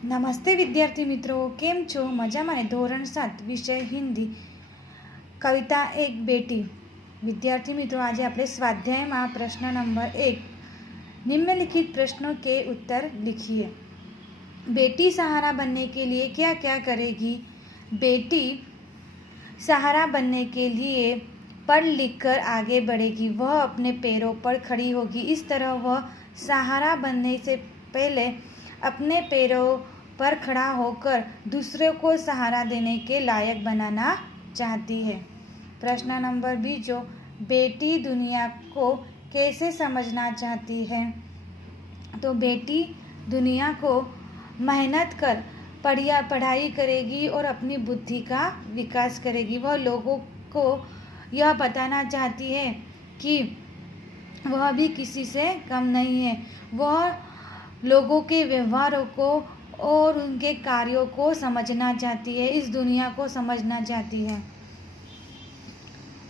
નમસ્તે વિદ્યાર્થી મિત્રો, કેમ છો? મજામાં ને? ધોરણ 7 વિષય હિન્દી, કવિતા એક બેટી. વિદ્યાર્થી મિત્રો, આજે આપણે સ્વાધ્યાયમાં પ્રશ્ન નંબર 1 निम्नलिखित प्रश्नों के उत्तर लिखिए। बेटी सहारा बनने के लिए क्या क्या करेगी? बेटी सहारा बनने के लिए पढ़ लिख कर आगे बढ़ेगी, वह अपने पैरों पर खड़ी होगी। इस तरह वह सहारा बनने से पहले अपने पैरों पर खड़ा होकर दूसरों को सहारा देने के लायक बनाना चाहती है। प्रश्न नंबर 2 जो बेटी दुनिया को कैसे समझना चाहती है? तो बेटी दुनिया को मेहनत कर पढ़ाई करेगी और अपनी बुद्धि का विकास करेगी। वह लोगों को यह बताना चाहती है कि वह भी किसी से कम नहीं है। वह लोगों के व्यवहारों को और उनके कार्यों को समझना चाहती है, इस दुनिया को समझना चाहती है।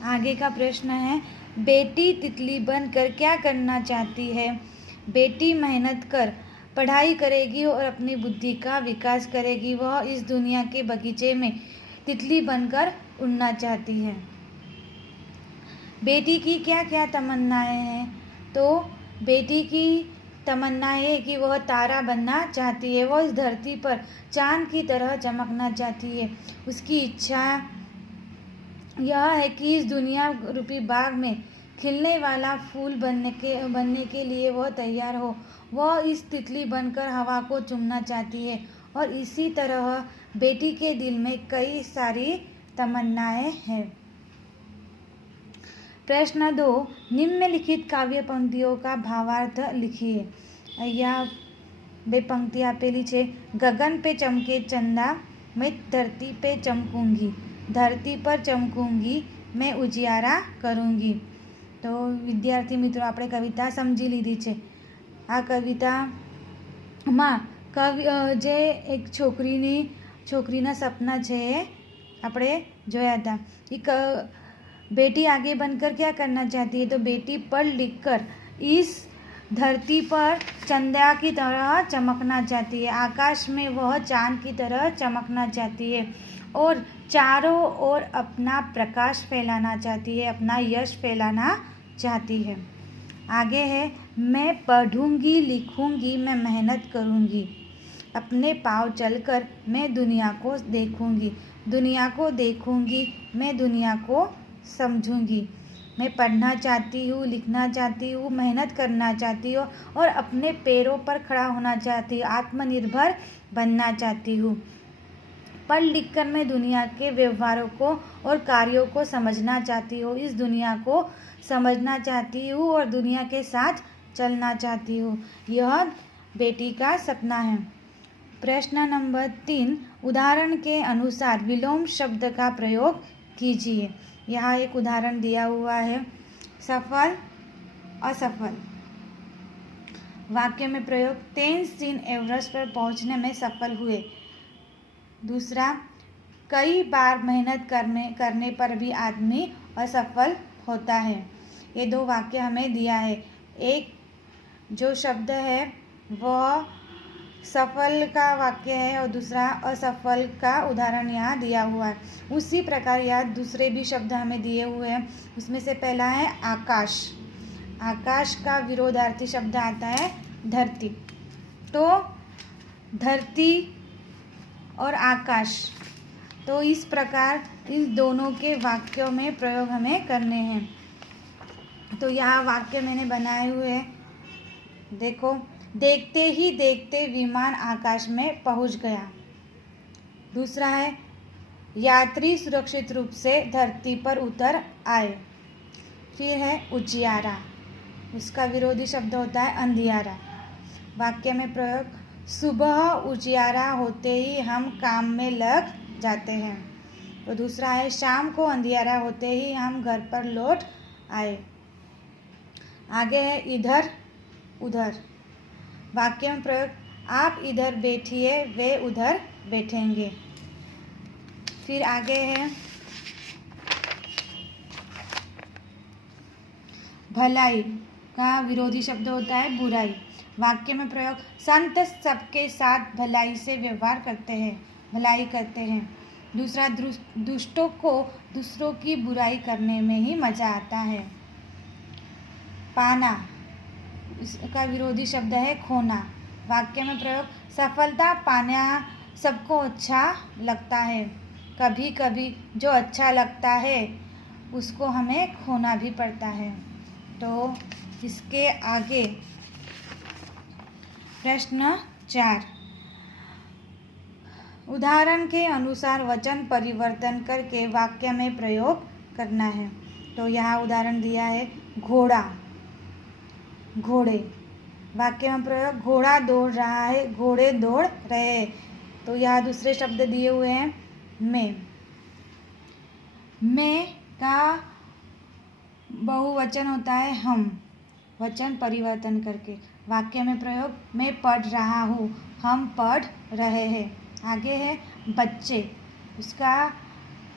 आगे का प्रश्न है, बेटी तितली बनकर क्या करना चाहती है? बेटी मेहनत कर पढ़ाई करेगी और अपनी बुद्धि का विकास करेगी। वह इस दुनिया के बगीचे में तितली बनकर उड़ना चाहती है। बेटी की क्या क्या तमन्नाएं हैं? तो बेटी की तमन्ना है कि वह तारा बनना चाहती है। वह इस धरती पर चांद की तरह चमकना चाहती है। उसकी इच्छा यह है कि इस दुनिया रूपी बाग में खिलने वाला फूल बनने के लिए वह तैयार हो। वह इस तितली बनकर हवा को चूमना चाहती है। और इसी तरह बेटी के दिल में कई सारी तमन्नाएं हैं। प्रश्न 2 निम्नलिखित काव्य पंक्तिओं का भावार्थ लिखिए। અહીંયા બે પંક્તિ આપેલી છે। ગગન पे चमके चंदा, मैं धरती पे चमकूंगी, धरती पर चमकूंगी, मैं उजियारा करूंगी। तो विद्यार्थी मित्रों, આપણે કવિતા સમજી લીધી છે। આ કવિતામાં જે એક છોકરીના સપના છે એ આપણે જોયા હતા। बेटी आगे बनकर क्या करना चाहती है? तो बेटी पढ़ लिख कर इस धरती पर चंदा की तरह चमकना चाहती है। आकाश में वह चांद की तरह चमकना चाहती है और चारों ओर अपना प्रकाश फैलाना चाहती है, अपना यश फैलाना चाहती है। आगे है, मैं पढ़ूंगी लिखूंगी, मैं मेहनत करूंगी, अपने पाँव चलकर मैं दुनिया को देखूंगी, दुनिया को देखूंगी, मैं दुनिया को समझूंगी। मैं पढ़ना चाहती हूँ, लिखना चाहती हूँ, मेहनत करना चाहती हूँ और अपने पैरों पर खड़ा होना चाहती हूँ, आत्मनिर्भर बनना चाहती हूँ। पढ़ लिख कर मैं दुनिया के व्यवहारों को और कार्यों को समझना चाहती हूँ, इस दुनिया को समझना चाहती हूँ और दुनिया के साथ चलना चाहती हूँ। यह बेटी का सपना है। प्रश्न नंबर 3 उदाहरण के अनुसार विलोम शब्द का प्रयोग कीजिए। यहाँ एक उदाहरण दिया हुआ है, सफल असफल। वाक्य में प्रयोग, तेनजिंग एवरेस्ट पर पहुँचने में सफल हुए। दूसरा, कई बार मेहनत करने पर भी आदमी असफल होता है। ये दो वाक्य हमें दिया है। एक जो शब्द है वह सफल का वाक्य है और दूसरा असफल का उदाहरण यहाँ दिया हुआ है। उसी प्रकार यहाँ दूसरे भी शब्द हमें दिए हुए हैं। उसमें से पहला है आकाश। आकाश का विरोधार्थी शब्द आता है धरती। तो धरती और आकाश, तो इस प्रकार इन दोनों के वाक्यों में प्रयोग हमें करने हैं। तो यहाँ वाक्य मैंने बनाए हुए हैं, देखो। देखते ही देखते विमान आकाश में पहुंच गया। दूसरा है, यात्री सुरक्षित रूप से धरती पर उतर आए। फिर है उजियारा, उसका विरोधी शब्द होता है अंधियारा। वाक्य में प्रयोग, सुबह उजियारा होते ही हम काम में लग जाते हैं। तो दूसरा है, शाम को अंधियारा होते ही हम घर पर लौट आए। आगे है इधर उधर। वाक्य में प्रयोग, आप इधर बैठिए, वे उधर बैठेंगे। फिर आगे है भलाई का विरोधी शब्द होता है बुराई। वाक्य में प्रयोग, संत सबके साथ भलाई से व्यवहार करते हैं, भलाई करते हैं। दूसरा, दुष्टों को दूसरों की बुराई करने में ही मजा आता है। पाना, इसका विरोधी शब्द है खोना। वाक्य में प्रयोग, सफलता पाना सबको अच्छा लगता है, कभी कभी जो अच्छा लगता है उसको हमें खोना भी पड़ता है। तो इसके आगे प्रश्न 4, उदाहरण के अनुसार वचन परिवर्तन करके वाक्य में प्रयोग करना है। तो यहाँ उदाहरण दिया है घोड़ा, घोड़े। वाक्य में प्रयोग, घोड़ा दौड़ रहा है, घोड़े दौड़ रहे हैं। तो यहाँ दूसरे शब्द दिए हुए हैं मैं का बहुवचन होता है हम, वचन परिवर्तन करके। वाक्य में प्रयोग, मैं पढ़ रहा हूँ, हम पढ़ रहे हैं। आगे है बच्चे, उसका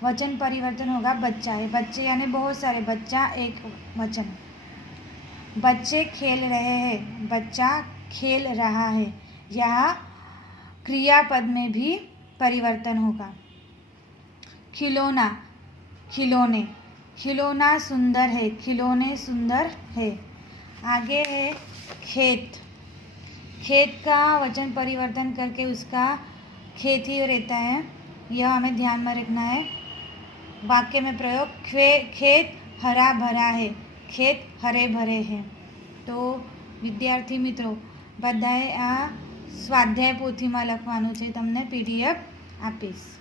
वचन परिवर्तन होगा बच्चा है, बच्चे यानी बहुत सारे, बच्चा एक वचन। बच्चे खेल रहे हैं, बच्चा खेल रहा है। यहाँ क्रियापद में भी परिवर्तन होगा। खिलौना, खिलौने, खिलौना सुंदर है, खिलौने सुंदर है। आगे है खेत, खेत का वचन परिवर्तन करके उसका खेत ही रहता है, यह हमें ध्यान में रखना है। वाक्य में प्रयोग, खेत हरा भरा है, खेत हरे भरे हैं। तो विद्यार्थी મિત્રો બધાએ આ સ્વાધ્યાય પોથીમાં લખવાનું છે, તમને PDF આપીશ।